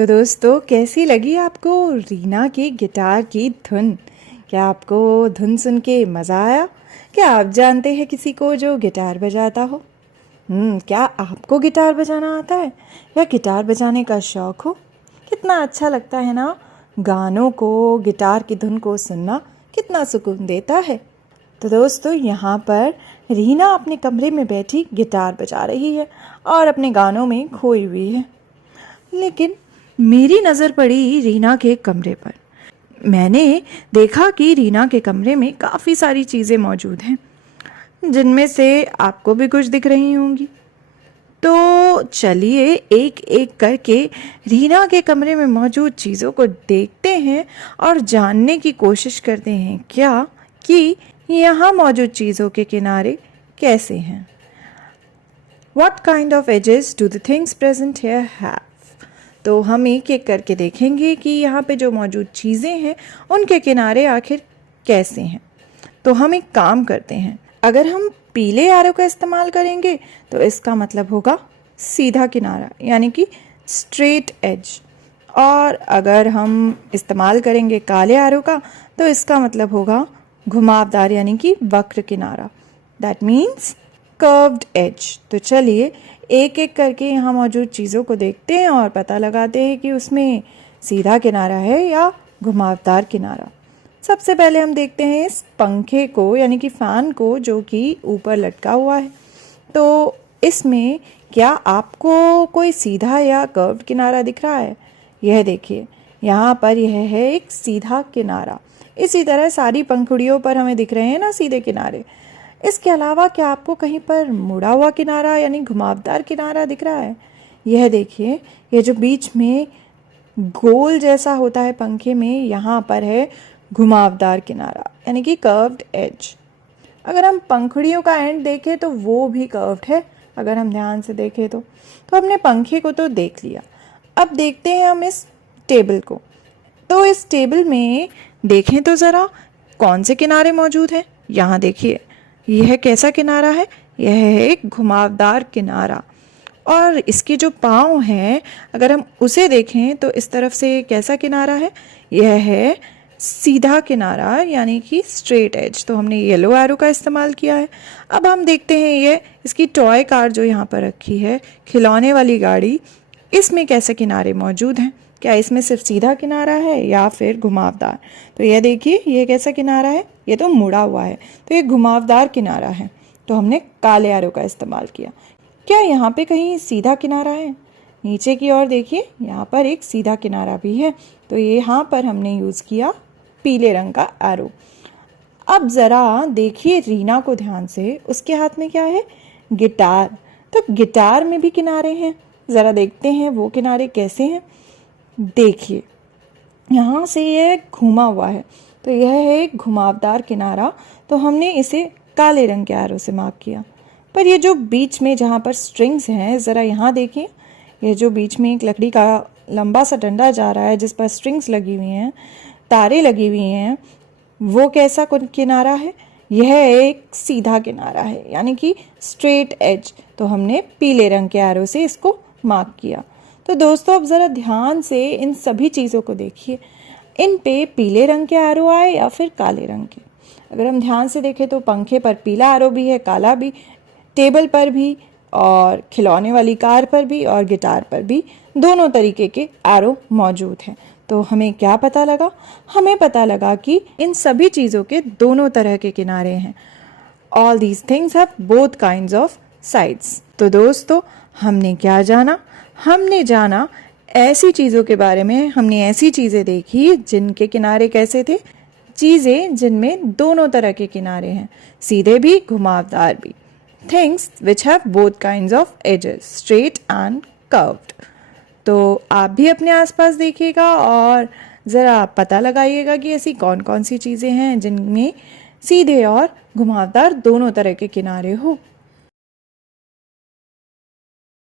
तो दोस्तों, कैसी लगी आपको रीना की गिटार की धुन? क्या आपको धुन सुन के मज़ा आया? क्या आप जानते हैं किसी को जो गिटार बजाता हो? क्या आपको गिटार बजाना आता है या गिटार बजाने का शौक़ हो? कितना अच्छा लगता है ना, गानों को, गिटार की धुन को सुनना कितना सुकून देता है। तो दोस्तों, यहाँ पर रीना अपने कमरे में बैठी गिटार बजा रही है और अपने गानों में खोई हुई है। लेकिन मेरी नज़र पड़ी रीना के कमरे पर। मैंने देखा कि रीना के कमरे में काफ़ी सारी चीज़ें मौजूद हैं, जिनमें से आपको भी कुछ दिख रही होंगी। तो चलिए एक एक करके रीना के कमरे में मौजूद चीज़ों को देखते हैं और जानने की कोशिश करते हैं क्या कि यहाँ मौजूद चीज़ों के किनारे कैसे हैं। What kind of edges do the things present here have? तो हम एक एक करके देखेंगे कि यहाँ पे जो मौजूद चीज़ें हैं उनके किनारे आखिर कैसे हैं। तो हम एक काम करते हैं, अगर हम पीले एरो का इस्तेमाल करेंगे तो इसका मतलब होगा सीधा किनारा, यानी कि स्ट्रेट एज। और अगर हम इस्तेमाल करेंगे काले एरो का तो इसका मतलब होगा घुमावदार, यानी कि वक्र किनारा, दैट मीन्स कर्व्ड एज। तो चलिए एक एक करके यहाँ मौजूद चीज़ों को देखते हैं और पता लगाते हैं कि उसमें सीधा किनारा है या घुमावदार किनारा। सबसे पहले हम देखते हैं इस पंखे को, यानी कि फ़ैन को, जो कि ऊपर लटका हुआ है। तो इसमें क्या आपको कोई सीधा या कर्व्ड किनारा दिख रहा है? यह देखिए, यहाँ पर यह है एक सीधा किनारा। इसी तरह सारी पंखुड़ियों पर हमें दिख रहे हैं ना सीधे किनारे। इसके अलावा क्या आपको कहीं पर मुड़ा हुआ किनारा, यानी घुमावदार किनारा दिख रहा है? यह देखिए, यह जो बीच में गोल जैसा होता है पंखे में, यहाँ पर है घुमावदार किनारा, यानी कि कर्व्ड एज। अगर हम पंखुड़ियों का एंड देखें तो वो भी कर्व्ड है, अगर हम ध्यान से देखें तो हमने पंखे को तो देख लिया। अब देखते हैं हम इस टेबल को। तो इस टेबल में देखें तो ज़रा कौन से किनारे मौजूद हैं। यहाँ देखिए, यह कैसा किनारा है? यह है एक घुमावदार किनारा। और इसके जो पाँव हैं, अगर हम उसे देखें तो इस तरफ से कैसा किनारा है? यह है सीधा किनारा, यानी कि स्ट्रेट एज। तो हमने येलो एरो का इस्तेमाल किया है। अब हम देखते हैं ये इसकी टॉय कार जो यहाँ पर रखी है, खिलौने वाली गाड़ी, इसमें कैसे किनारे मौजूद हैं। क्या इसमें सिर्फ सीधा किनारा है या फिर घुमावदार? तो यह देखिए, ये कैसा किनारा है? ये तो मुड़ा हुआ है, तो ये घुमावदार किनारा है। तो हमने काले एरो का इस्तेमाल किया। क्या यहाँ पे कहीं सीधा किनारा है? नीचे की ओर देखिए, यहाँ पर एक सीधा किनारा भी है। तो ये यहाँ पर हमने यूज़ किया पीले रंग का एरो। अब ज़रा देखिए रीना को ध्यान से, उसके हाथ में क्या है? गिटार। तो गिटार में भी किनारे हैं, ज़रा देखते हैं वो किनारे कैसे हैं। देखिए, यहाँ से यह घूमा हुआ है, तो यह है एक घुमावदार किनारा। तो हमने इसे काले रंग के एरो से मार्क किया। पर ये जो बीच में जहाँ पर स्ट्रिंग्स हैं, ज़रा यहाँ देखिए, ये जो बीच में एक लकड़ी का लंबा सा डंडा जा रहा है जिस पर स्ट्रिंग्स लगी हुई हैं, तारे लगी हुई हैं, वो कैसा किनारा है? यह एक सीधा किनारा है, यानी कि स्ट्रेट एज। तो हमने पीले रंग के एरो से इसको मार्क किया। तो दोस्तों, अब ज़रा ध्यान से इन सभी चीज़ों को देखिए, इन पे पीले रंग के एरो आए या फिर काले रंग के। अगर हम ध्यान से देखें तो पंखे पर पीला एरो भी है, काला भी, टेबल पर भी, और खिलौने वाली कार पर भी, और गिटार पर भी, दोनों तरीके के एरो मौजूद हैं। तो हमें क्या पता लगा? हमें पता लगा कि इन सभी चीज़ों के दोनों तरह के किनारे हैं। All these things have both kinds of sides. तो दोस्तों, हमने क्या जाना? हमने जाना ऐसी चीज़ों के बारे में, हमने ऐसी चीज़ें देखी जिनके किनारे कैसे थे, चीज़ें जिनमें दोनों तरह के किनारे हैं, सीधे भी घुमावदार भी। Things which have both kinds of edges, straight and curved. तो आप भी अपने आसपास देखिएगा और ज़रा पता लगाइएगा कि ऐसी कौन कौन सी चीज़ें हैं जिनमें सीधे और घुमावदार दोनों तरह के किनारे हो।